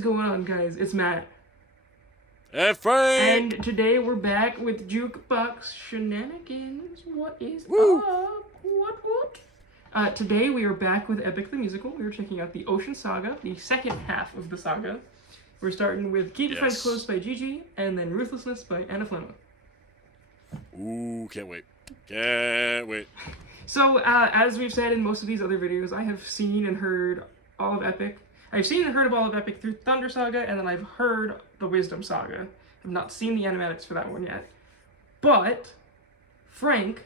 going on, guys? It's Matt. Hey, Frank! And today we're back with Jukebox Shenanigans. What is Woo. up? What? Today we are back with Epic the Musical. We are checking out the Ocean Saga, the second half of the saga. We're starting with Keep Your Friends Close by Gigi, and then Ruthlessness by Anna Flemma. Ooh, can't wait. Can't wait. So, as we've said in most of these other videos, I have seen and heard all of Epic. I've seen and heard of all of Epic through Thunder Saga, and then I've heard the Wisdom Saga. I've not seen the animatics for that one yet. But Frank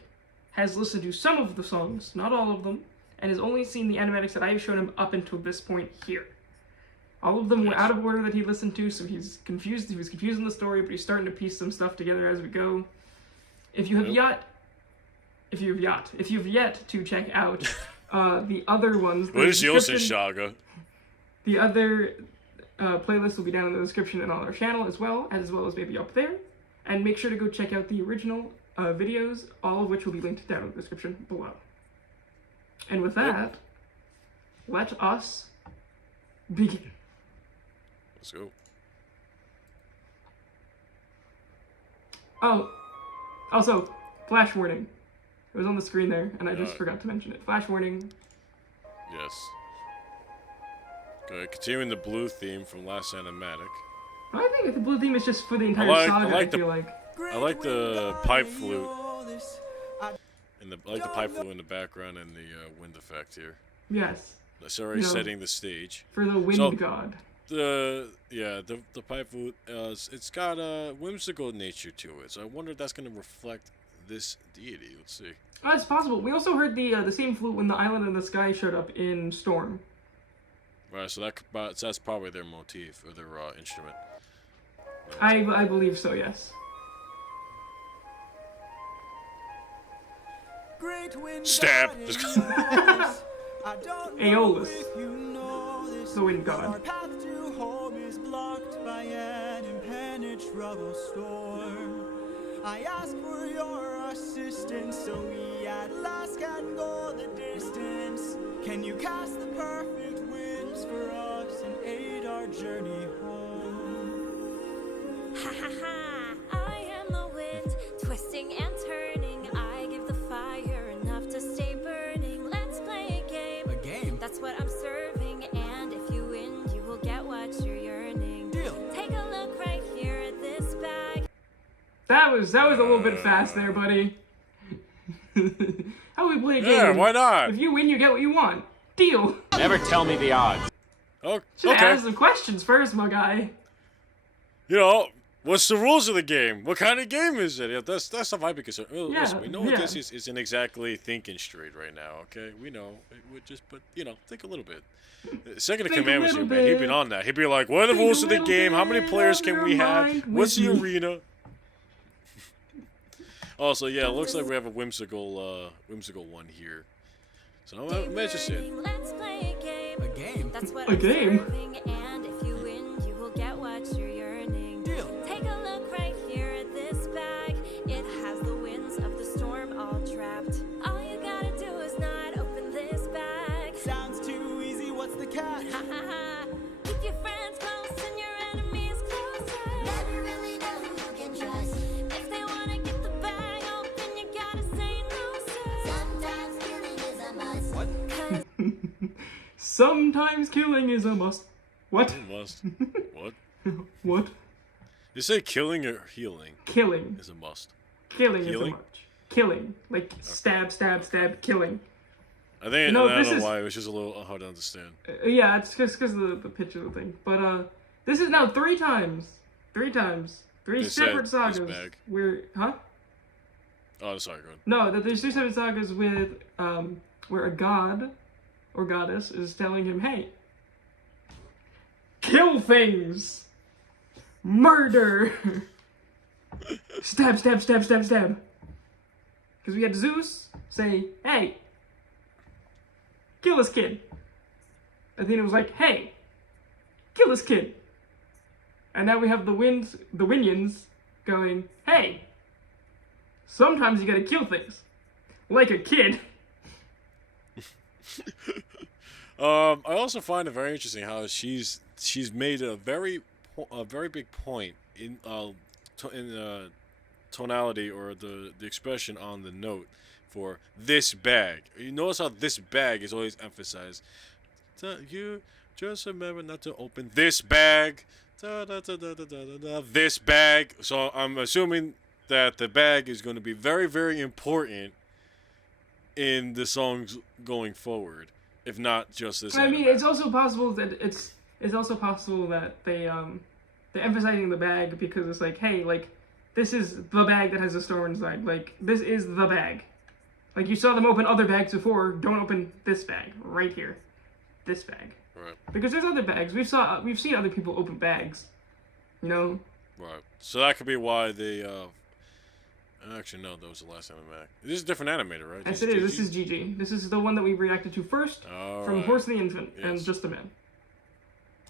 has listened to some of the songs, not all of them, and has only seen the animatics that I have shown him up until this point here. All of them were out of order that he listened to, so he's confused. He was confused in the story, but he's starting to piece some stuff together as we go. If you have yet to check out the other ones, What is the Ocean Saga? The other playlist will be down in the description and on our channel as well as maybe up there. And make sure to go check out the original videos, all of which will be linked down in the description below. And with that, let us begin. Let's go. Oh, also, flash warning. It was on the screen there, and I just forgot to mention it. Flash warning. Yes. Good. Continuing the blue theme from last animatic. I think the blue theme is just for the entire saga, I feel like. I like the pipe flute. And I like the pipe flute in the background and the wind effect here. Yes. That's already setting the stage. For the wind god. The pipe flute, it's got a whimsical nature to it. So I wonder if that's going to reflect this deity. Let's see. Oh, it's possible. We also heard the same flute when the Island in the Sky showed up in Storm. Right, so that's probably their motif or their instrument. I believe so, yes. Stab! Aeolus, the wind god. Our path to home is blocked by an impenetrable storm. I ask for your assistance so we at last can go the distance. Can you cast the perfect winds for us and aid our journey home? Ha ha ha, I am the wind, twisting and turning. I give the fire enough to stay burning. Let's play a game. A game? That's what I'm serving, and if you win, you will get what you're yearning. Deal. Take a look right here at this bag. That was a little bit fast there, buddy. How do we play a game? Yeah, why not? If you win, you get what you want. Deal. Never tell me the odds. Oh, Should okay. ask some questions first, my guy. You know, what's the rules of the game? What kind of game is it? Yeah, that's stuff I'd be concerned. Well, listen, we know this isn't exactly thinking straight right now, okay? We know. But, think a little bit. Second in command was here, man. He'd been on that. He'd be like, what are the rules of the game? How many players can we have? What's the arena? Also, yeah, it looks like we have a whimsical one here. So I'm interested. Let's play a game. A game? That's what A game? I'm serving, and if you win, you will get what you're yearning. Deal. Take a look right here at this bag. It has the winds of the storm all trapped. All you gotta do is not open this bag. Sounds too easy, what's the catch? Ha ha ha. Keep your friends close and your enemies closer. Never really know who you can trust. If they wanna get the bag open, you gotta say no, sir. Sometimes killing is a must. What? Sometimes killing is a must. What? Must. What? What? You say killing or healing Killing. is a must. Killing is a Healing? must. Killing. Like stab, killing. I think No, I don't this know is- why. It was just a little hard to understand. Yeah, it's just because of the pitch of the thing. But this is now three times. Three They separate said this sagas. bag. Where, huh? Oh, sorry, go ahead. No, that there's 3 separate sagas with where a god or goddess is telling him, hey, kill things, murder, stab. Because we had Zeus say, hey, kill this kid. Athena was like, hey, kill this kid. And now we have the Winions going, hey, sometimes you gotta kill things. Like a kid. I also find it very interesting how she's made a very big point in tonality or the expression on the note for this bag. You notice how this bag is always emphasized. You just remember not to open this bag. This bag. So I'm assuming that the bag is going to be very, very important in the songs going forward, if not just this. I mean, it's also possible that they're emphasizing the bag because it's like, hey, like, this is the bag that has a store inside. Like, this is the bag. Like, you saw them open other bags before. Don't open this bag right here. This bag. Right. Because there's other bags. We've seen other people open bags. You know. Right. So that could be why they. Actually, no, that was the last animatic. This is a different animator, right? Yes, it is. This is Gigi. This is the one that we reacted to first from Horse the Infant and Just the Man.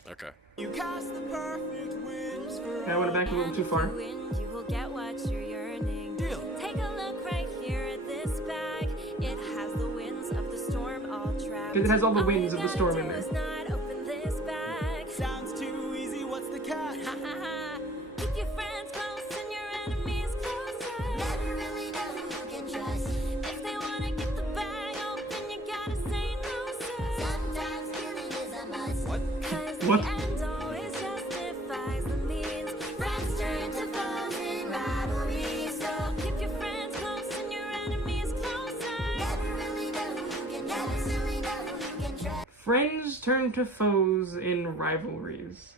Okay. You cast the perfect winds for I went back a little too far. You will get what you're yearning. Deal. Take a look right here at this bag. It has the winds of the storm all trapped. It has all the All winds you of the gotta storm do in there. is not open this bag. Sounds too easy, what's the catch? Ha ha ha. Keep your friends close and your enemies closer. Never really know who you can trust. If they wanna get the bag open, you gotta say no, sir. Sometimes killing is a must. What? 'Cause What? the end always justifies the means. Friends turn to foes in rivalry. So keep your friends close and your enemies closer. Never really know who you can trust. Never really know who you can trust. Friends turn to foes in rivalries.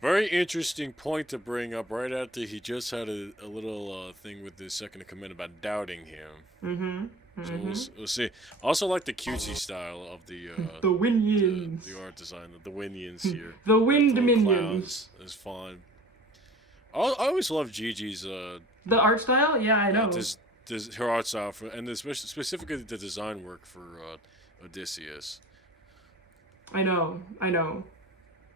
Very interesting point to bring up right after he just had a little thing with the second in command about doubting him. So we'll see. I also like the cutesy style of the Winions. the art design, the Winions here. The Wind Little Minions. clowns is fun. I always love Gigi's The art style? Yeah, I know. her art style and specifically the design work for Odysseus. I know.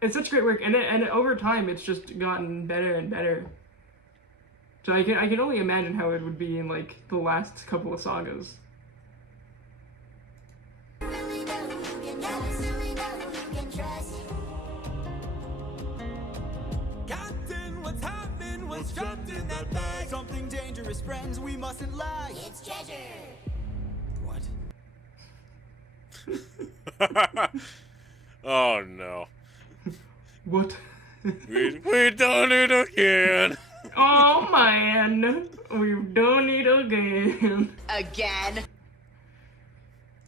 It's such great work, and over time, it's just gotten better and better. So I can only imagine how it would be in like the last couple of sagas. Really know who you can trust. Never really know who you can trust. Captain, what's happening? What's trapped in that bag? Something dangerous, friends, we mustn't lag. It's treasure. What? Oh no. What? We done it again. Oh man, we've done it again. Again?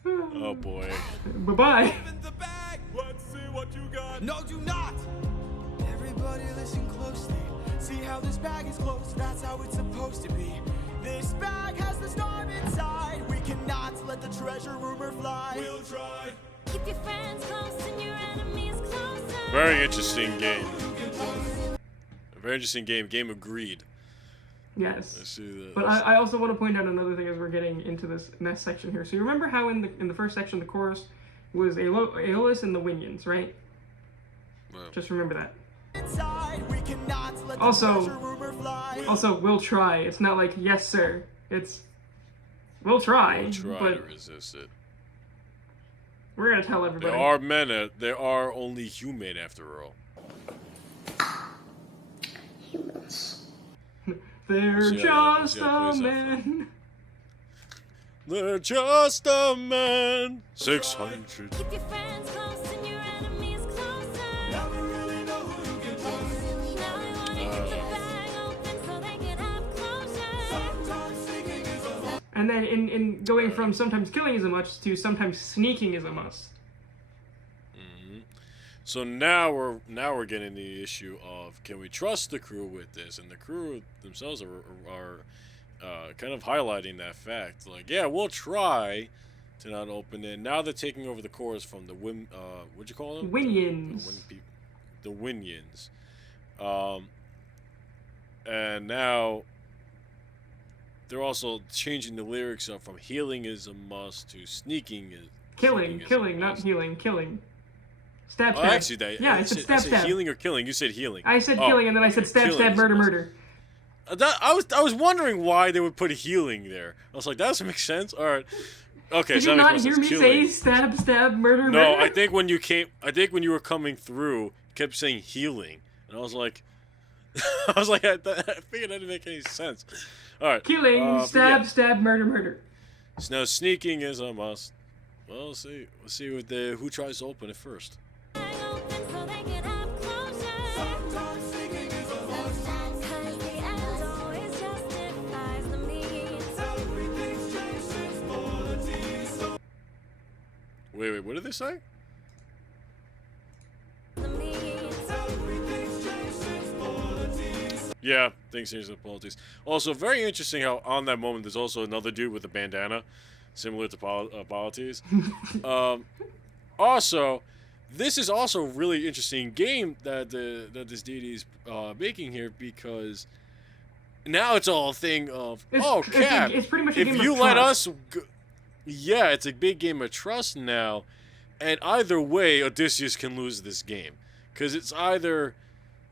Oh boy. Bye bye. Open the bag. Let's see what you got. No, do not. Everybody listen closely. See how this bag is closed. That's how it's supposed to be. This bag has the storm inside. We cannot let the treasure rumor fly. We'll try. Keep your friends close and your enemies closer. Very interesting game. A very interesting game. Game of greed. Yes. I see that. But I also want to point out another thing as we're getting into this next section here. So you remember how in the first section the chorus was Aeolus and the Winions, right? Well, Just remember that. Inside, we cannot let Also- the treasure rumor fly. Also, we'll try. It's not like yes sir. It's we'll try. we'll try but to resist it. we're gonna tell everybody. There are men. They are only human after all. They're See how just that plays a out. man. They're just a man. 600. Keep your friends close and your enemies closer. Never really know who you can trust. Now they wanna get the bag open so they can have closure. Sometimes sneaking is a must. And then in going from sometimes killing is a must to sometimes sneaking is a must. So now we're getting the issue of can we trust the crew with this, and the crew themselves are kind of highlighting that fact. Like, yeah, we'll try to not open it. Now they're taking over the chorus from the what'd you call them? Winions. The Winions. And now they're also changing the lyrics up from healing is a must to sneaking is Killing, a not must. healing, killing. Stab, Oh, stab. actually, Yeah, I said stab, I said stab. healing or killing. You said healing. I said Oh, killing, and then I said stab, killing stab, is murder, a must. murder. I was wondering why they would put healing there. I was like, that doesn't make sense. All right. Okay, Did so you that not makes hear more me sense. say Healing. stab, stab, murder, No, murder? I think when you were coming through, you kept saying healing, and I was like, I figured that didn't make any sense. All right. Killing, but stab, yeah. stab, murder, murder. So now sneaking is a must. Well, let's see. Let's see what who tries to open it first. Open so they can have closure. Sometimes sneaking is a must. 'Cause the end always justifies the means. Everything's changed since politics. Wait, what did they say? The means. Everything's changed since politics. Yeah, things change in politics. Also, very interesting how on that moment there's also another dude with a bandana, similar to Polities. Also, this is also a really interesting game that that this deity is making here, because now it's all a thing of Cap. It's pretty much a If game you of let trust. us, yeah, it's a big game of trust now, and either way, Odysseus can lose this game, because it's either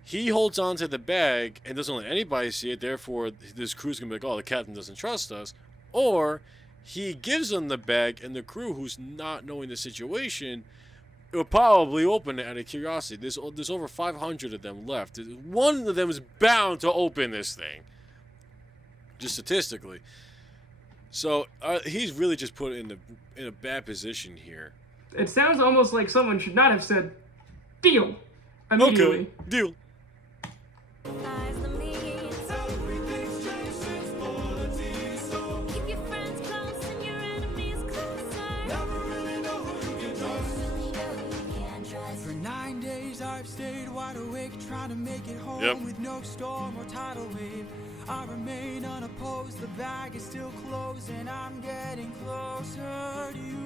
he holds on to the bag and doesn't let anybody see it, therefore this crew's gonna be like, oh, the captain doesn't trust us, or he gives them the bag, and the crew, who's not knowing the situation, will probably open it out of curiosity. There's over 500 of them left. One of them is bound to open this thing, just statistically. So he's really just put in a bad position here. It sounds almost like someone should not have said, deal, immediately. Okay, deal. Justifies the means. Everything's changed since politics. Keep your friends close and your enemies closer. Never really know who you can trust. Really know who you can trust. For 9 days I've stayed wide awake, trying to make it home Yep. with no storm or tidal wave. I remain unopposed, the bag is still closed, and I'm getting closer to you.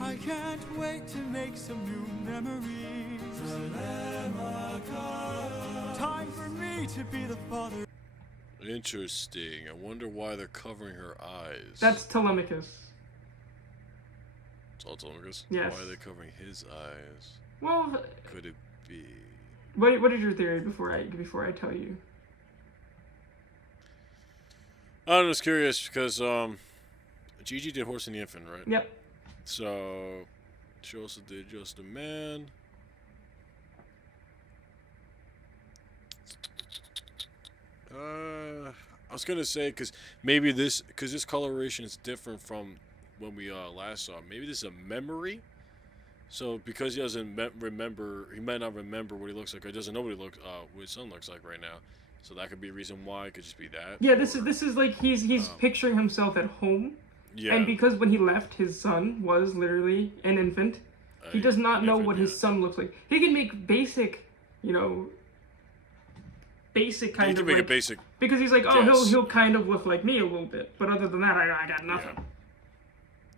I can't wait to make some new memories. Time for me to be the father. Interesting. I wonder why they're covering her eyes. That's Telemachus. It's all Telemachus? Yes. Why are they covering his eyes? Well, Could it be? what is your theory before I tell you? I'm just curious because Gigi did Horse and the Infant, right? Yep. So she also did Just a Man. I was gonna say because this coloration is different from when we last saw him. Maybe this is a memory. So because he doesn't remember, he might not remember what he looks like. Or he doesn't know what his son looks like right now. So that could be a reason why. It could just be that. Yeah, this is like he's picturing himself at home. Yeah. And because when he left, his son was literally an infant, he does not know what his son looks like. He can make basic, basic kind He of can make like, a basic. because he's like, oh, guess. he'll kind of look like me a little bit, but other than that, I got nothing.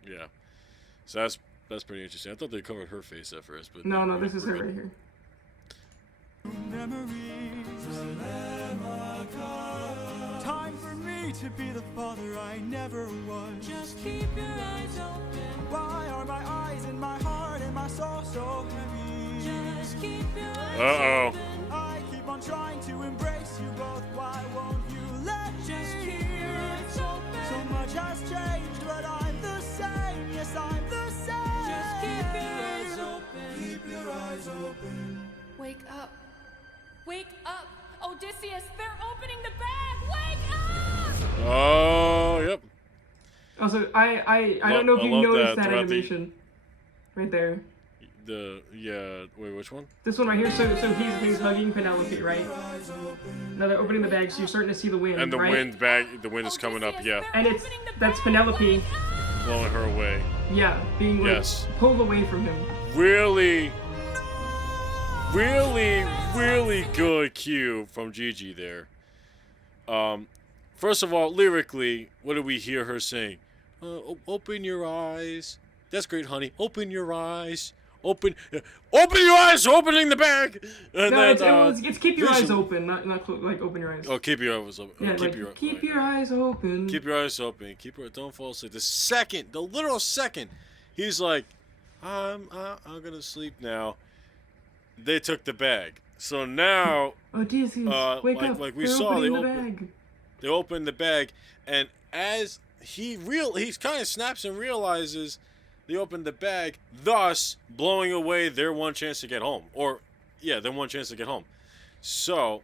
Yeah. So that's pretty interesting. I thought they covered her face at first, but No, this is her right here. Memories. Time for me to be the father I never was. Just keep your eyes open. Why are my eyes and my heart and my soul so heavy? Just keep your eyes Uh-oh. I keep on trying to embrace you both. Why won't you let just keep your eyes open? So much has changed, but I'm the same. Yes, I'm the same. Just keep your eyes open. Keep your eyes open. Wake up. Wake up! Odysseus, they're opening the bag! Wake up! Oh, yep. Also, I don't know if I you love noticed that that throughout the- animation, right there. Wait, which one? This one right here. So he's hugging Penelope, right? Now they're opening the bag, so you're starting to see the wind, And the right? the wind is coming up, yeah, And that's Penelope, blowing her away. yeah, being like Yes. pulled away from him. Really good cue from Gigi there. First of all, lyrically, what do we hear her saying? Open your eyes. That's great, honey. Open your eyes. Open your eyes. Opening the bag. And No, then, it's keep your eyes visual- open, not like open your eyes. Oh, keep your eyes open. Yeah, keep like, your keep your eyes open. Keep your eyes open. Don't fall asleep. The literal second, he's like, I'm gonna sleep now. They took the bag. So now, Odysseus, wake up! like we They're saw, opening the bag. they open the bag, and as he kind of snaps and realizes they opened the bag, thus blowing away their one chance to get home, their one chance to get home. So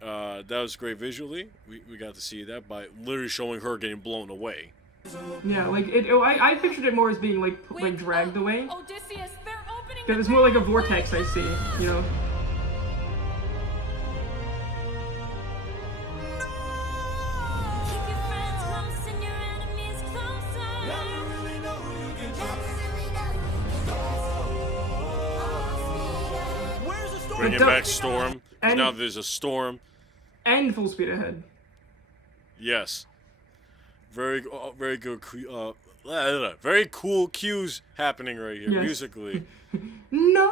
that was great visually. We got to see that by literally showing her getting blown away. Yeah, like I pictured it more as being like dragged away. Odysseus, they're opening Because it's more like a vortex I see, you know. Keep your friends close and your enemies closer. Never really know who you can Never trust. really know who you can trust. Where's the storm? Bringing But back Storm. 'Cause and- now there's a storm. And full speed ahead. Yes. Very good. Very cool cues happening right here Yes. musically. No.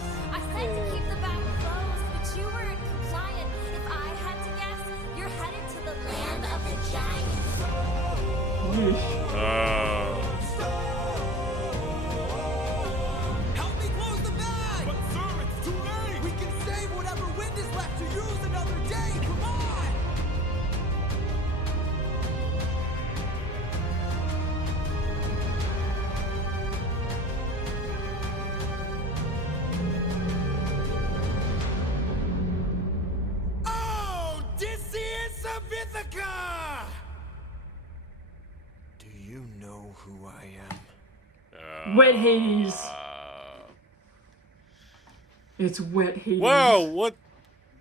I said to keep the bag closed, but you weren't compliant. If I had to guess, you're headed to the land of the giants. Yeesh. Help me close the bag! But sir, it's too late! We can save whatever wind is left to use another day! Come on! Oh, Odysseus of Ithaca! Do you know who I am? Wet Hades. It's wet Hades. Well,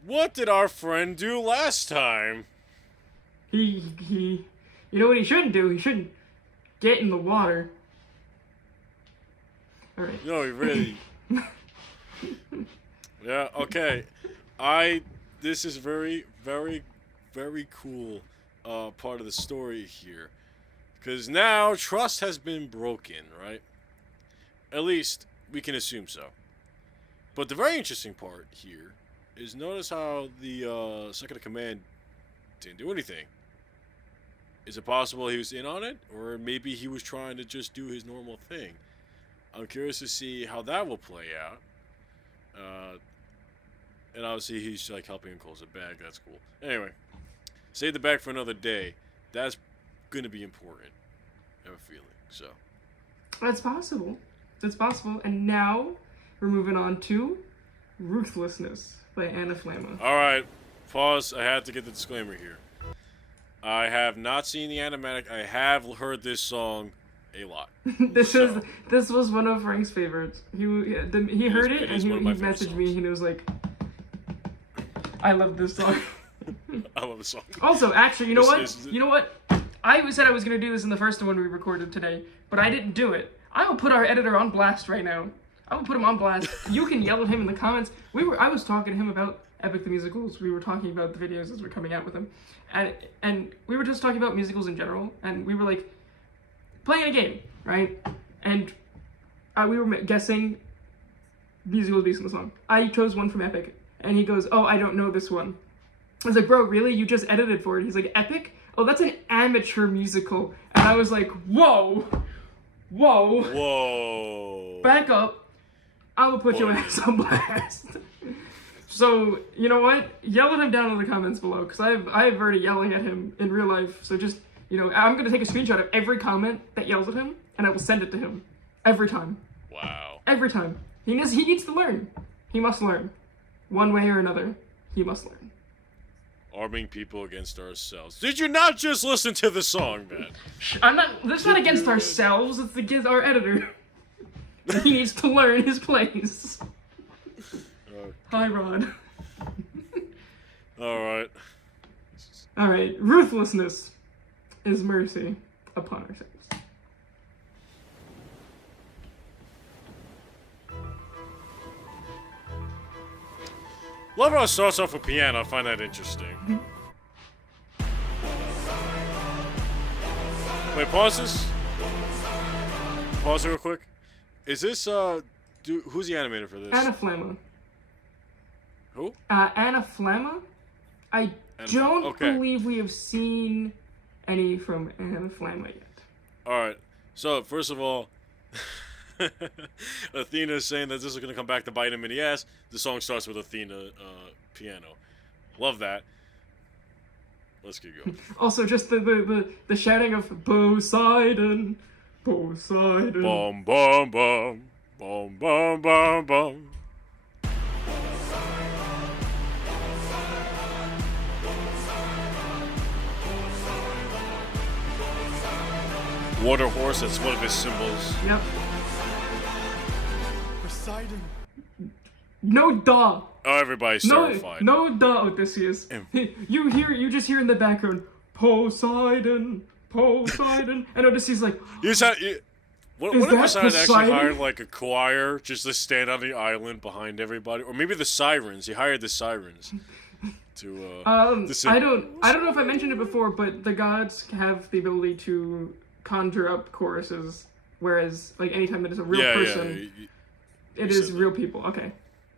what did our friend do last time? He you know what he shouldn't do? He shouldn't get in the water. Alright. No, he really. Yeah. Okay. This is very cool part of the story here, because now trust has been broken, right? At least we can assume so. But the very interesting part here is notice how the second in command didn't do anything. Is it possible he was in on it, or maybe he was trying to just do his normal thing? I'm curious to see how that will play out. And obviously he's like helping him close the bag. That's cool. Anyway, save the bag for another day. That's going to be important. I have a feeling. So That's possible. That's possible. And now we're moving on to Ruthlessness by Anna Flamma. all right, pause. I had to get the disclaimer here. I have not seen the Animatic. I have heard this song a lot. This was one of Frank's favorites. He heard it and he one of my favorite messaged me songs. and he was like, I love this song. I love the song. Also, actually, you know This what? is- You know what? I said I was gonna do this in the first one we recorded today, but I didn't do it. I will put our editor on blast right now. I will put him on blast. You can yell at him in the comments. I was talking to him about Epic the Musicals. We were talking about the videos as we're coming out with them, and we were just talking about musicals in general. And we were like playing a game, right? And we were guessing musicals based on the song. I chose one from Epic, and he goes, "Oh, I don't know this one." I was like, "Bro, really? You just edited for it?" He's like, "Epic? Oh, that's an amateur musical." And I was like, "Whoa, whoa, Whoa. back up. I will put your Whoa. ass on blast." So, you know what? Yell at him down in the comments below, because I've already yelling at him in real life. So just, you know, I'm going to take a screenshot of every comment that yells at him, and I will send it to him. Every time. Wow. Every time. He needs to learn. He must learn. One way or another, he must learn. Arming people against ourselves. Did you not just listen to the song, man? That's not against ourselves, it's against our editor. He needs to learn his place. Hi, Rod. Alright. Alright, ruthlessness is mercy upon ourselves. Love how it starts off with piano. I find that interesting. Wait, pause this. Pause it real quick. Is this, who's the animator for this? Anna Flamma. Who? Anna Flamma? I don't okay. believe we have seen any from Anna Flamma yet. Alright. So, first of all, Athena is saying that this is going to come back to bite him in the ass. The song starts with Athena piano. Love that. Let's keep going. Also, just the shouting of Poseidon, Poseidon. Bum bum bum, bum bum bum bum. Water horse, that's one of his symbols. Yep. Poseidon. No duh. Oh, everybody's terrified. No duh, Odysseus. You just hear in the background, Poseidon, Poseidon, and Odysseus like, What Is if that Poseidon actually Poseidon? hired like a choir just to stand on the island behind everybody, or maybe the sirens? He hired the sirens to sing. I don't know if I mentioned it before, but the gods have the ability to conjure up choruses, whereas like anytime it is a real person, it is real people. Okay.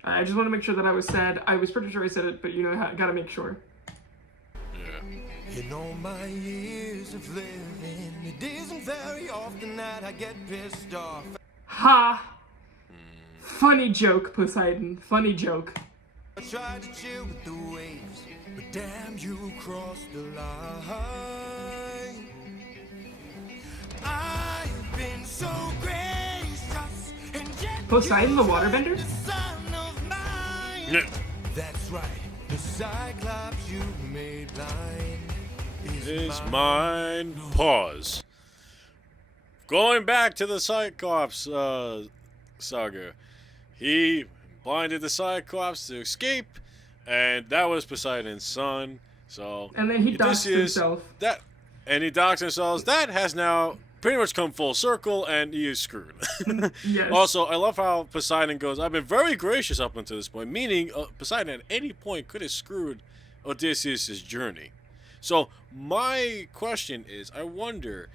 I just want to make sure that I was said. I was pretty sure I said it, but you know, gotta make sure. Yeah. In all my years of living, it isn't very often that I get pissed off. Ha! Funny joke, Poseidon. Funny joke. I tried to chill with the waves, but damn, you crossed the line. I've been so gracious, and yet Poseidon the you waterbender? the son of mine. Yeah. That's right, the Cyclops you made blind Is mine. Pause. Going back to the Cyclops saga. He blinded the Cyclops to escape, and that was Poseidon's son. So And then he doxed himself. He doxed himself. That has now pretty much come full circle, and he is screwed. Yes. Also, I love how Poseidon goes, I've been very gracious up until this point, meaning Poseidon at any point could have screwed Odysseus' journey. So my question is, I wonder,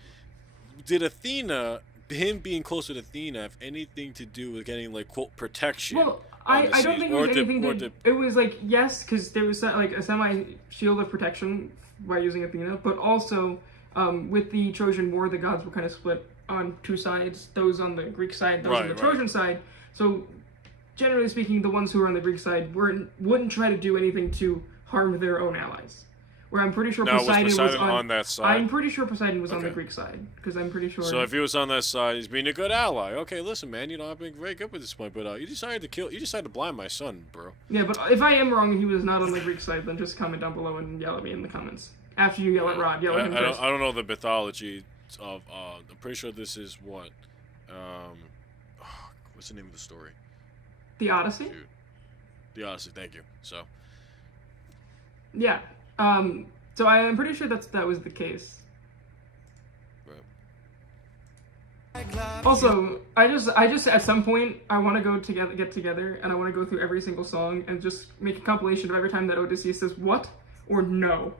did Athena, him being close with Athena, have anything to do with getting, like, quote, protection? Well, I don't think it was anything did, it was like, yes, because there was like a semi-shield of protection by using Athena, but also with the Trojan War, the gods were kind of split on two sides, those on the Greek side, those on the Trojan side. So generally speaking, the ones who were on the Greek side wouldn't try to do anything to harm their own allies. Where I'm pretty sure Poseidon was on that side? I'm pretty sure Poseidon was on the Greek side, because I'm pretty sure. So if he was on that side, he's being a good ally. Okay, listen, man, you know, I've been very good with this point, but you decided to blind my son, bro. Yeah, but if I am wrong and he was not on the Greek side, then just comment down below and yell at me in the comments. After you yell at Rod, yell at him first. I don't know the mythology of. I'm pretty sure this is what. What's the name of the story? The Odyssey? Dude. The Odyssey. Thank you. So. Yeah. So I'm pretty sure that was the case. Right. Also, I just at some point I want to get together, and I want to go through every single song and just make a compilation of every time that Odysseus says what or no,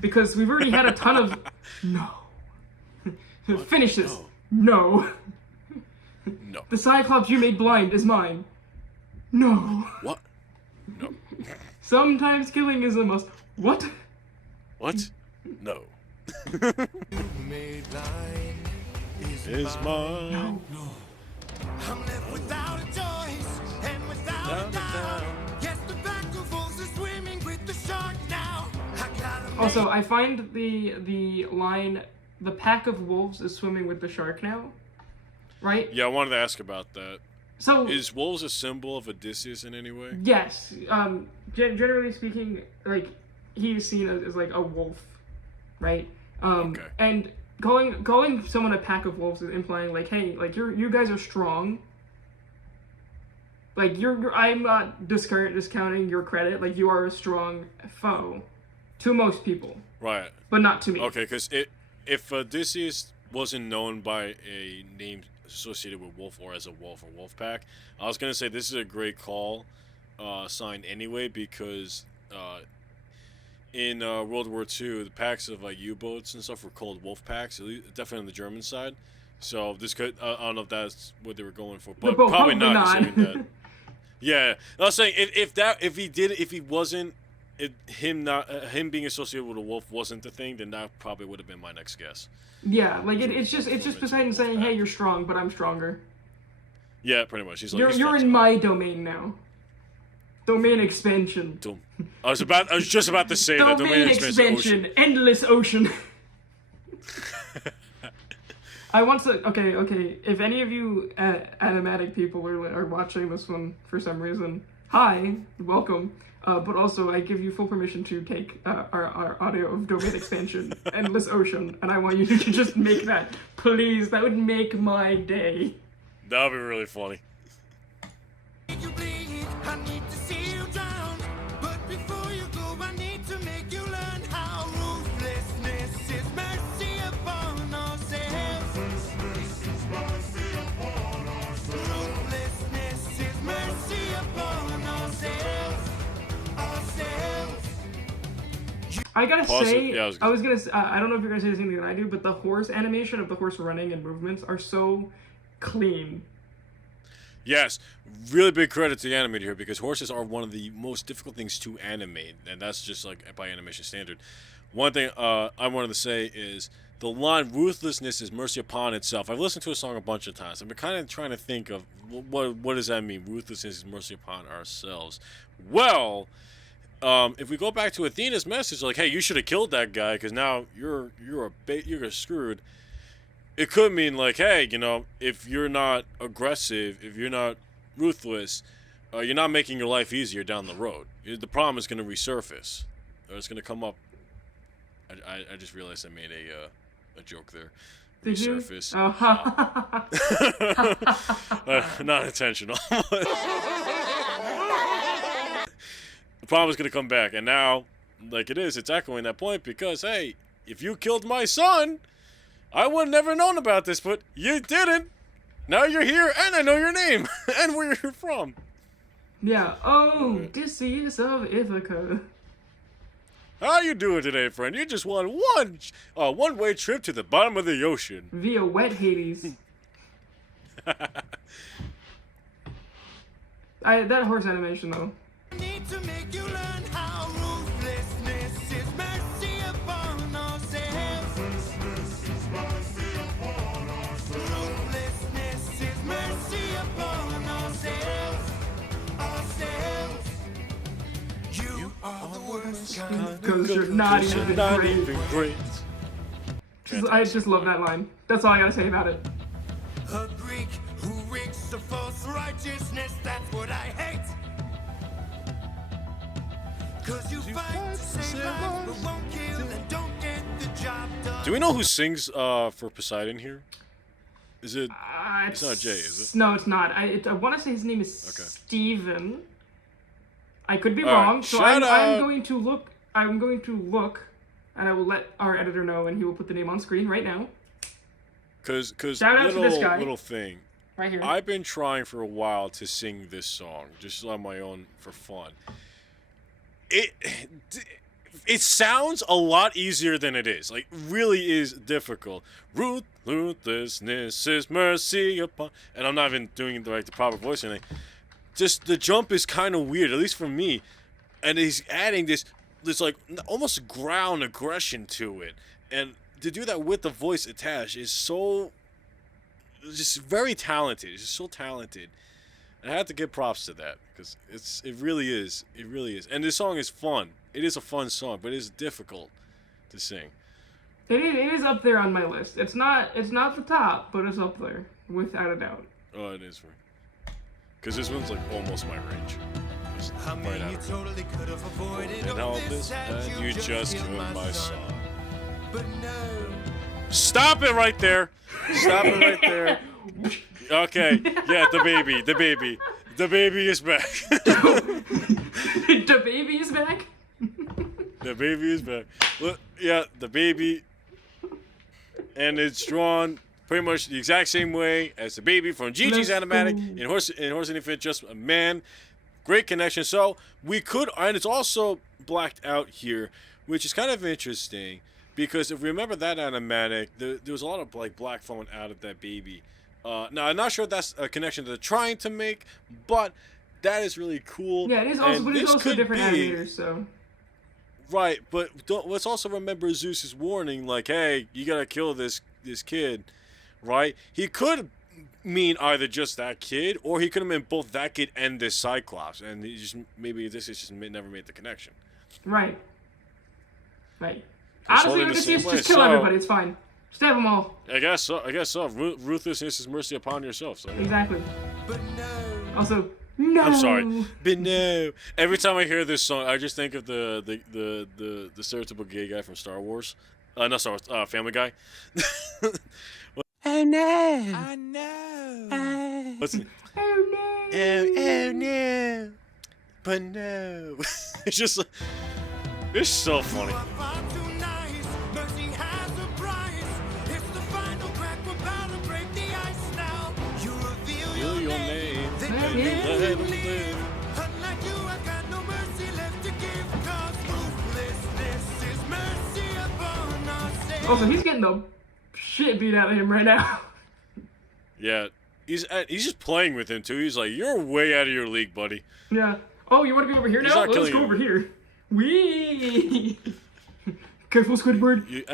because we've already had a ton of no. Finish this. No. No. The Cyclops you made blind is mine. No. What? No. Sometimes killing is a must. What? What? No. made blind Is mine. No. I'm left without a choice and without a doubt. Yes, the pack of wolves is swimming with the shark now. Also, I find the line, the pack of wolves is swimming with the shark now, right? Yeah, I wanted to ask about that. So Is wolves a symbol of Odysseus in any way? yes, generally speaking, like he's seen as like a wolf, right? Okay. And calling someone a pack of wolves is implying like, hey, like you guys are strong. Like I'm not discounting your credit. Like you are a strong foe to most people, Right. but not to me. Okay, because if Odysseus wasn't known by a name associated with wolf or as a wolf or wolf pack, I was gonna say this is a great call sign anyway, because in World War II, the packs of like U-boats and stuff were called wolf packs, definitely on the German side. So this could I don't know if that's what they were going for, but probably not. Considering that. Yeah, I was saying him being associated with a wolf wasn't the thing, then that probably would have been my next guess. Yeah, like it's just Poseidon saying, hey, you're strong, but I'm stronger. Yeah, pretty much. He's like, you're in my domain now. Domain expansion. I was just about to say that domain expansion. Endless ocean. I want to. Okay. If any of you Animatic people are watching this one for some reason, hi, welcome. But also, I give you full permission to take our audio of domain expansion, endless ocean, and I want you to just make that, please. That would make my day. That would be really funny. You bleed, I need to see you drown. But before you go, I need to make you learn how ruthlessness is mercy upon ourselves. Ruthlessness is mercy upon ourselves. Ruthlessness is mercy upon ourselves. I gotta say, yeah, I was gonna say, I don't know if you're gonna say the same thing that I do, but the horse animation of the horse running and movements are so clean. Yes, really big credit to the animator here, because horses are one of the most difficult things to animate, and that's just like by animation standard. One thing I wanted to say is the line "ruthlessness is mercy upon itself." I've listened to a song a bunch of times. I've been kind of trying to think of what does that mean? Ruthlessness is mercy upon ourselves. Well, if we go back to Athena's message, like, "Hey, you should have killed that guy because now you're screwed." It could mean like, "Hey, you know, if you're not aggressive, if you're not ruthless, you're not making your life easier down the road. The problem is going to resurface, or it's going to come up." I just realized I made a joke there. Did Resurface. You? Not intentional. The problem is going to come back, and now, like it is, it's echoing that point because, hey, if you killed my son, I would have never known about this, but you didn't. Now you're here, and I know your name, and where you're from. Yeah. Oh, Odysseus of Ithaca. How you doing today, friend? You just won one-way trip to the bottom of the ocean. Via wet Hades. That horse animation, though. Need to make you learn how ruthlessness is mercy upon ourselves. Ruthlessness is mercy upon ourselves. Ruthlessness is mercy upon ourselves. You are the worst kind. Because you're not even great. I just love that line. That's all I gotta say about it. A Greek who reeks of false righteousness, that's what I hate. Cause you fight to save lives, but won't kill and don't get the job done. Do we know who sings for Poseidon here? Is it? It's not Jay, is it? No, it's not. I want to say his name is Steven. I could be All wrong, right, so shout I'm out. going to look. I'm going to look, and I will let our editor know, and he will put the name on screen right now. Cause Shout out to this guy. little thing. Right here. I've been trying for a while to sing this song, just on my own for fun. It sounds a lot easier than it is. Like, really is difficult. Ruthlessness is mercy upon... And I'm not even doing the proper voice or anything. Just, the jump is kind of weird, at least for me. And he's adding this like, almost ground aggression to it. And to do that with the voice attached is so... just very talented. It's just so talented. I have to give props to that because it really is, and this song is fun. It is a fun song, but it is difficult to sing. It is up there on my list. It's not the top, but it's up there without a doubt. Oh, it is for because this one's like almost my range. Just I right mean, out you of it. totally could have avoided And all all this this, had you just killed my son. But no. Stop it right there! Stop it right there! Okay, yeah, the baby is back. The baby is back. The baby is back. Look, yeah, the baby, and it's drawn pretty much the exact same way as the baby from Gigi's Let's Animatic go. in Horse and Infant, just a man. Great connection. So we could, and it's also blacked out here, which is kind of interesting because if we remember that Animatic, there was a lot of like black flowing out of that baby. Now, I'm not sure if that's a connection they're trying to make, but that is really cool. Yeah, it is also, And but it's this also could different be- animators, so. Right, but let's also remember Zeus's warning, like, hey, you gotta kill this kid, right? He could mean either just that kid, or he could have meant both that kid and this Cyclops, and he just maybe this is just never made the connection. Right. Right. It's Honestly, holding the just same way, kill so- everybody. It's fine. Stab them all. I guess so. Ruthlessness is mercy upon yourself. So. Exactly. But no. Also, no. I'm sorry, but no. Every time I hear this song, I just think of the stereotypical gay guy from Star Wars. Not Star Wars. Family Guy. Oh no. I know. What's it? Oh no. Oh no. But no. It's just. It's so funny. Feel your name. And you let him live. Also, he's getting the shit beat out of him right now. Yeah, he's just playing with him too. He's like, "You're way out of your league, buddy." Yeah. Oh, you want to go over here He's now? not Let's killing go you. over here. Wee. Careful, Squidward.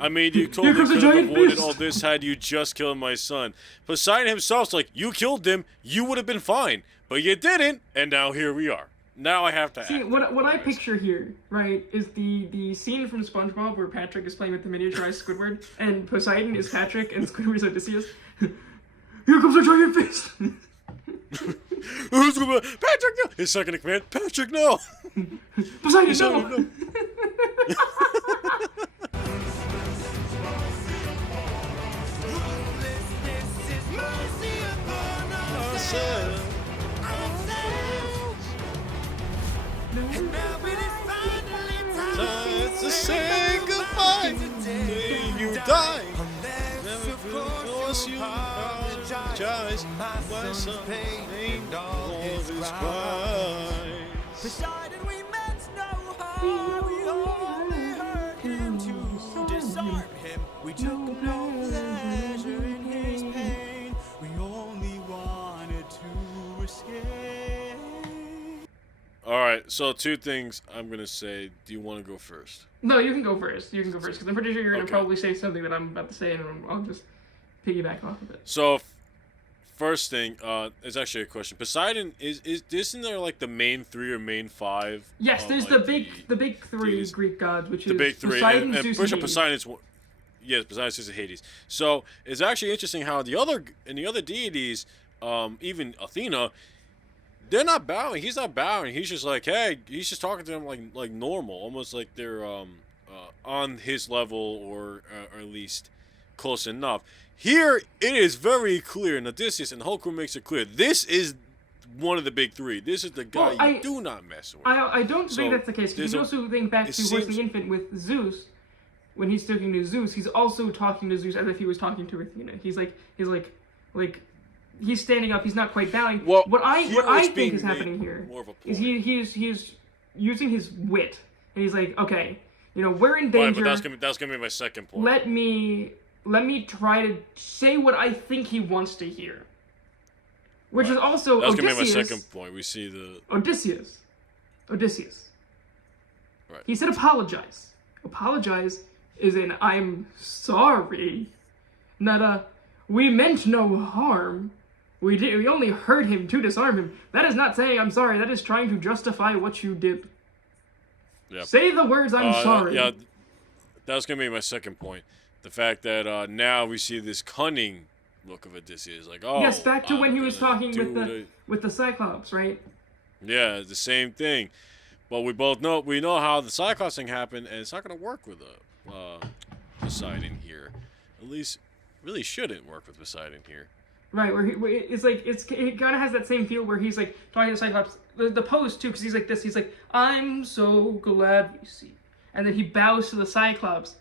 I mean, you totally comes a could have giant avoided fist. all this had you just killed my son. Poseidon himself's like, "You killed him. You would have been fine, but you didn't, and now here we are. Now I have to See, act." what I picture here, right, is the scene from SpongeBob where Patrick is playing with the miniaturized Squidward, and Poseidon is Patrick, and Squidward is Odysseus. Here comes a giant fist! Who's gonna Patrick? No. His second in command, Patrick. No. Poseidon, Poseidon, no! no. Time to say goodbye. May you die. Never force you apologize. My son named all his crimes. Poseidon, we meant no harm. We only hurt him to disarm him. We took no pleasure in his pain. We only wanted to escape. Alright, so two things I'm gonna say. Do you want to go first? No, you can go first. You can go first, because I'm pretty sure you're going to Okay. probably say something that I'm about to say, and I'll just piggyback off of it. So, first thing, is actually a question. Poseidon, isn't there like the main three or main five? Yes, of, there's like, the big three deities? Greek gods, which The is big three. Poseidon, And Zeus, pretty sure and Hades. Poseidon's one. Yes, Poseidon, Zeus, and Hades. So it's actually interesting how the other deities, even Athena, they're not bowing. He's not bowing. He's just like, hey, he's just talking to them like normal, almost like they're on his level or at least close enough. Here it is very clear, and Odysseus and the whole crew makes it clear. This is one of the big three. This is the guy Well, you do not mess with. I don't So, think that's the case, because there's you a- also think back it to Horse seems- the Infant with Zeus. When he's talking to Zeus, he's also talking to Zeus as if he was talking to Athena. He's standing up. He's not quite bowing. Well, what I here it's think being is made happening here more of a is point. he's using his wit, and he's like, okay, we're in Right, danger. but that's gonna be my second point. Let me try to say what I think he wants to hear. Which is also That's gonna be my Odysseus. second point. We see the Odysseus. Right. He said apologize. Apologize is an I'm sorry. Not a we meant no harm. We only hurt him to disarm him. That is not saying I'm sorry. That is trying to justify what you did. Yep. Say the words I'm sorry. Yeah, that was gonna be my second point. The fact that now we see this cunning look of Odysseus, like, oh, Yes, back to when I'm he was gonna talking do with the Cyclops, right? Yeah, the same thing. But we both know how the Cyclops thing happened, and it's not gonna work with Poseidon here. At least, really shouldn't work with Poseidon here. Right, where it kind of has that same feel where he's like talking to Cyclops, the pose too, because he's like this. He's like, I'm so glad we see, and then he bows to the Cyclops.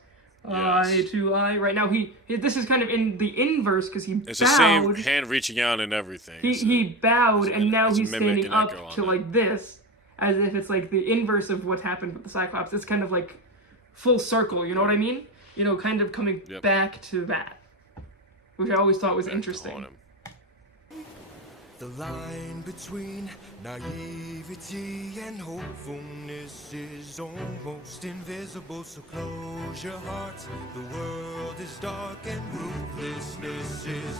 Eye to eye. Right now, this is kind of in the inverse because he It's bowed. the same hand reaching out and everything. He bowed, and now it's a he's mimic standing and up echo on to that. like this, as if it's like the inverse of what's happened with the Cyclops. It's kind of like full circle. You know what I mean? Kind of coming back to that, which I always thought was interesting. On him. The line between naivety and hopefulness is almost invisible, so close your heart. The world is dark and ruthlessness is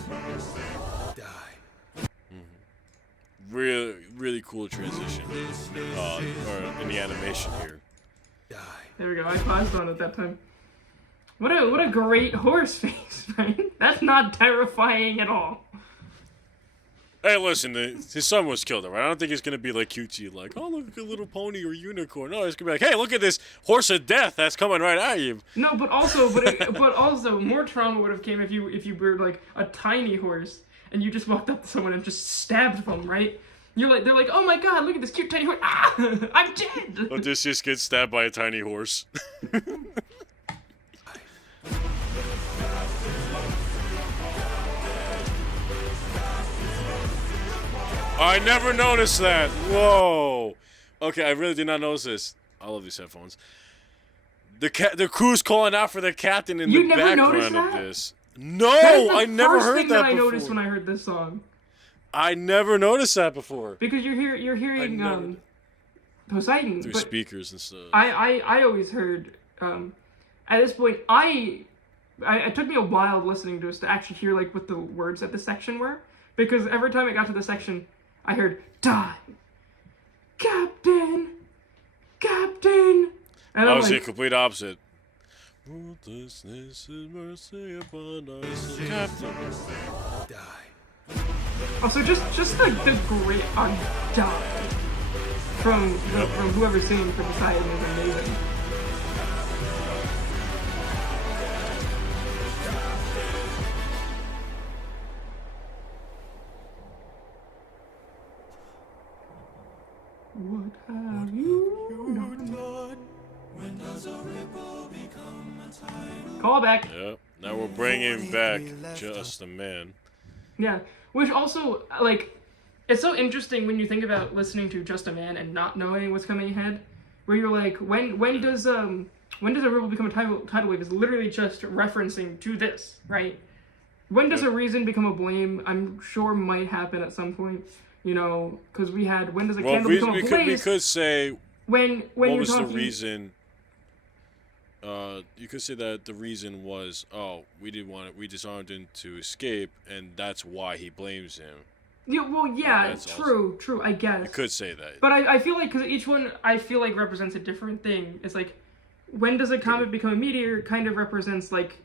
die. Really cool transition, or in the animation here. There we go. I paused on at that time. What a great horse face, right? That's not terrifying at all. Hey, listen, his son was killed, right? I don't think he's gonna be like cutesy, like, oh, look at a little pony or unicorn. No, he's gonna be like, hey, look at this horse of death that's coming right at you. No, but also more trauma would have came if you were like a tiny horse and you just walked up to someone and just stabbed them, right? They're like, oh my god, look at this cute tiny horse. Ah, I'm dead. Odysseus gets stabbed by a tiny horse. I never noticed that. Whoa. Okay, I really did not notice this. I love these headphones. The crew's calling out for the captain in the background of this. No, I never heard that before. I noticed when I heard this song. I never noticed that before. Because you're hearing Poseidon through speakers and stuff. I always heard at this point it took me a while listening to this to actually hear like what the words at this section were, because every time it got to the section I heard die, Captain, and I was the complete opposite. Ruthlessness is mercy upon us, Captain. Die. Also, just like the great die from whoever's singing for Poseidon is amazing. What have you done? When does a ripple become a tidal? Call back. Yep. Now we're bringing back Just a Man. Yeah, which also, like, it's so interesting when you think about listening to Just a Man and not knowing what's coming ahead, where you're like, when does a ripple become a tidal wave is literally just referencing to this, right? When does a reason become a blame? I'm sure might happen at some point, you know, because we had when does a candle become a blaze? We could say when what you're was talking, the reason? You could say that the reason was, we just wanted him to escape, and that's why he blames him. Yeah, well, yeah, true, I guess. You could say that. But I feel like, because each one, I feel like, represents a different thing. It's like, when does a comet become a meteor kind of represents, like,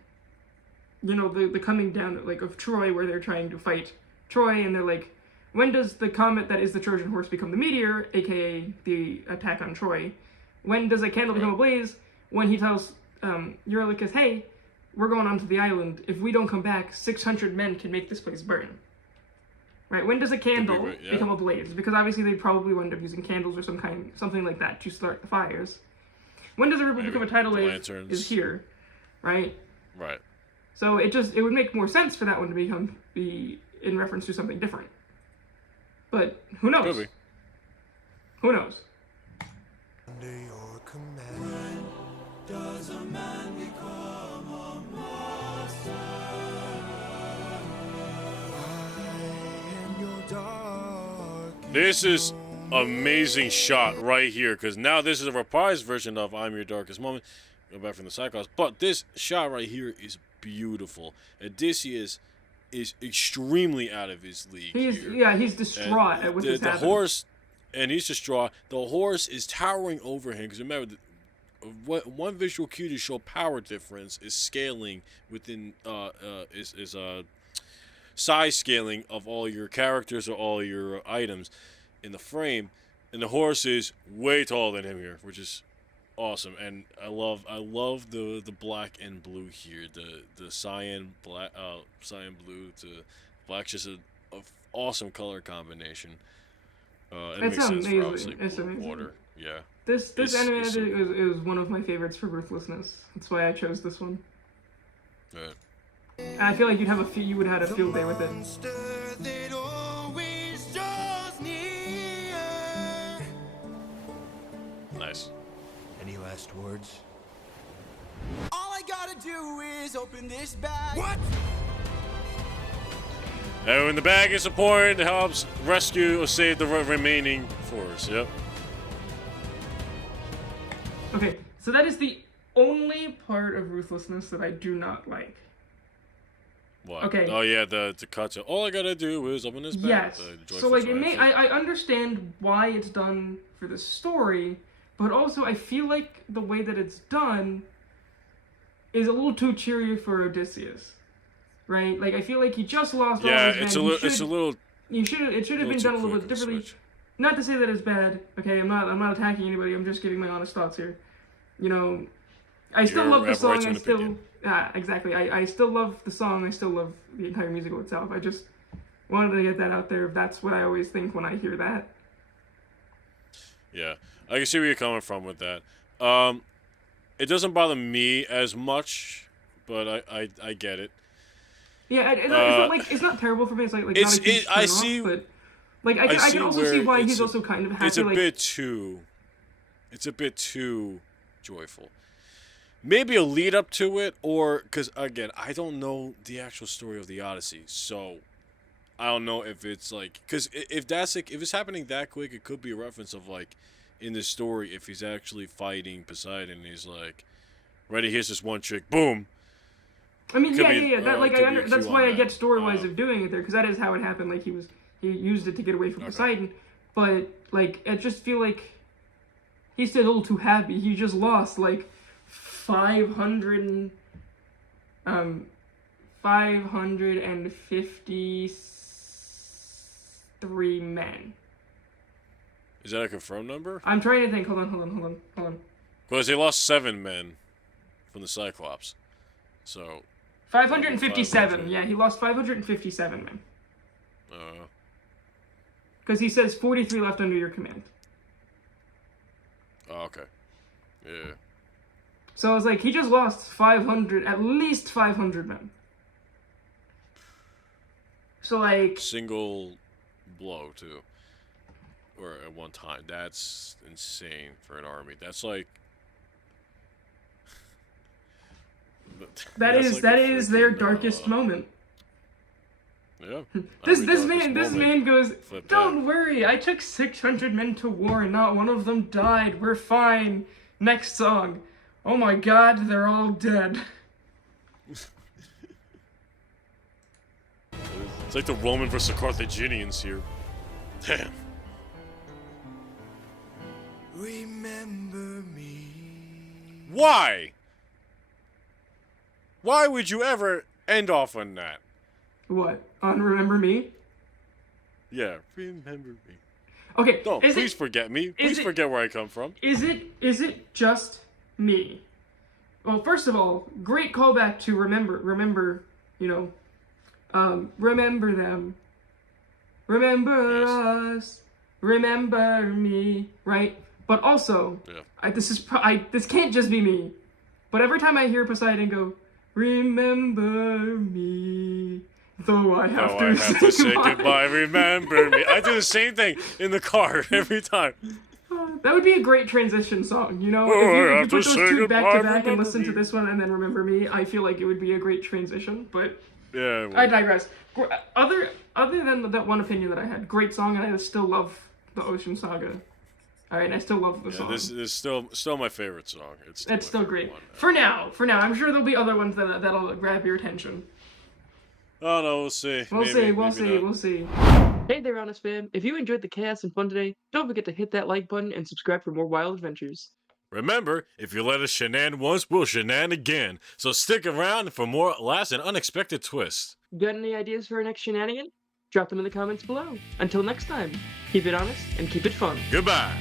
you know, the coming down, like, of Troy, where they're trying to fight Troy, and they're like, when does the comet that is the Trojan horse become the meteor, aka the attack on Troy? When does a candle become a blaze? When he tells Eurylochus, hey, we're going onto the island. If we don't come back, 600 men can make this place burn. Right? When does a candle become a blaze? Because obviously they'd probably wind up using candles or something like that to start the fires. When does a ripple become a tidal wave? Lanterns. Is here, right? Right. So it would make more sense for that one to be in reference to something different. But who knows? Could be. Who knows? Under your command, does a man become a monster? I am your dark. This is amazing shot right here, because now this is a reprised version of I'm Your Darkest Moment. Go back from the Cyclops. But this shot right here is beautiful. Odysseus is extremely out of his league. He's distraught at what this happened. The horse, and he's distraught. The horse is towering over him, because remember, one visual cue to show power difference is scaling within size scaling of all your characters or all your items in the frame, and the horse is way taller than him here, which is awesome. And I love the black and blue here, the cyan blue to black, just a awesome color combination. It makes sense for obviously water. Yeah. This animated is one of my favorites for Ruthlessness. That's why I chose this one. Right. And I feel like you would have had a field day with it. Nice. Any last words? All I gotta do is open this bag. What? And when the bag is important, it helps rescue or save the remaining force. Yep. Okay, so that is the only part of Ruthlessness that I do not like. What? Okay. Oh yeah, the cuts. All I gotta do is open this bag. Yes. So like I understand why it's done for the story, but also I feel like the way that it's done is a little too cheery for Odysseus. Right? Like I feel like he just lost all his men. It's a little. It should have been done a little bit differently. Not to say that it's bad. Okay, I'm not attacking anybody. I'm just giving my honest thoughts here. You know, I still love the song. Exactly. I still love the song. I still love the entire musical itself. I just wanted to get that out there. That's what I always think when I hear that. Yeah, I can see where you're coming from with that. It doesn't bother me as much, but I get it. Yeah, it's not terrible for me. It's like not a huge turn off, but like I can also see why he's also kind of happy. It's a bit too joyful. Maybe a lead up to it, or because again, I don't know the actual story of the Odyssey, so I don't know if it's like because if it's happening that quick, it could be a reference of like in the story if he's actually fighting Poseidon, he's like, ready, here's this one trick, boom. I mean, yeah. That's why I get story-wise of doing it there, because that is how it happened. Like he used it to get away from Poseidon, but like I just feel like he's still a little too happy. He just lost like 553 men. Is that a confirmed number? I'm trying to think. Hold on. Because they lost 7 men from the Cyclops, so 557. Yeah, he lost 557 men. Because he says 43 left under your command. Oh, okay. Yeah. So I was like, he just lost at least 500 men. So like single blow too, or at one time. That's insane for an army. That's like that is their darkest moment. Yeah. This man goes, "Don't worry, I took 600 men to war and not one of them died. We're fine." Next song. Oh my god, they're all dead. It's like the Roman versus the Carthaginians here. Damn. Remember me. Why? Why would you ever end off on that? What? On Remember Me? Yeah, remember me. Okay. Don't please forget me. Please forget where I come from. Is it just me? Well, first of all, great callback to remember, you know, remember them, remember us, remember me, right? But also, this can't just be me. But every time I hear Poseidon go, remember me, though I have to say goodbye, remember me. I do the same thing in the car every time. That would be a great transition song, you know? If you put those two back to back and listen to this one and then Remember Me, I feel like it would be a great transition, but yeah, I digress. Other than that one opinion that I had, great song, and I still love the Ocean Saga. Alright, and I still love the song. This is still my favorite song. It's still great. For now. I'm sure there'll be other ones that'll grab your attention. Oh no, we'll see. We'll see. Hey there, Honest Fam. If you enjoyed the chaos and fun today, don't forget to hit that like button and subscribe for more wild adventures. Remember, if you let us shenan once, we'll shenan again. So stick around for more last and unexpected twists. Got any ideas for our next shenanigan? Drop them in the comments below. Until next time, keep it honest and keep it fun. Goodbye.